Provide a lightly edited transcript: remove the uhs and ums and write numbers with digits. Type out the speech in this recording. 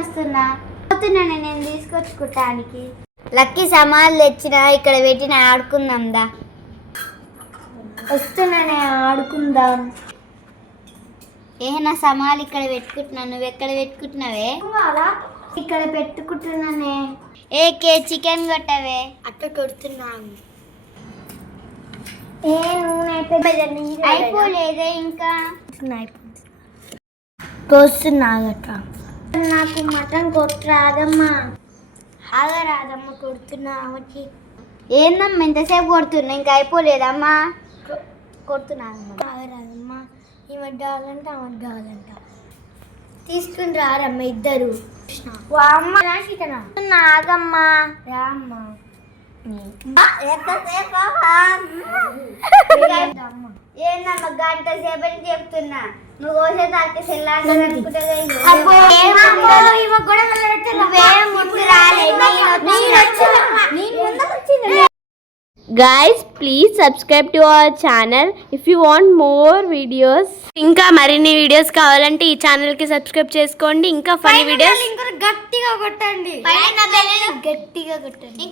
వస్తున్నా నేను తీసుకొచ్చుకోవటానికి. లక్కీ సమాలు తెచ్చిన ఇక్కడ పెట్టిన ఆడుకుందాం దా. వస్తున్నానే ఆడుకుందాం. నా సమాలు ఇక్కడ పెట్టుకుంటున్నా, నువ్వు ఎక్కడ పెట్టుకుంటున్నావే? ఇక్కడ పెట్టుకుంటున్నానే. చికెన్ కొట్టవే. అట్ట కొడుతున్నాను. అయిపోలేదే ఇంకా. కోస్తున్నాగట. నాకు మటన్ కొట్టరాదమ్మా. ఆగరాదమ్మా, కొడుతున్నా. ఏందమ్మా ఇంతసేపు కొడుతున్నా, ఇంకా అయిపోలేదమ్మా. కొడుతున్నాగమ్మా. ఆగరాదమ్మా. ఈమె కావాలంట, ఆమె కావాలంట. తీసుకుని రారమ్మా ఇద్దరు. అమ్మ నాగమ్మా రామ్మా. ఏందమ్మా గంట సేపటి చెప్తున్నా, నువ్వు కోసే తాకి Guys, please subscribe to our channel if you want more videos. ఇంకా మరిన్ని వీడియోస్ కావాలంటే ఈ ఛానల్ కి సబ్స్క్రైబ్ చేసుకోండి. ఇంకా ఫన్నీ వీడియోస్ గట్టిగా కొట్టండి. గట్టిగా కొట్టండి.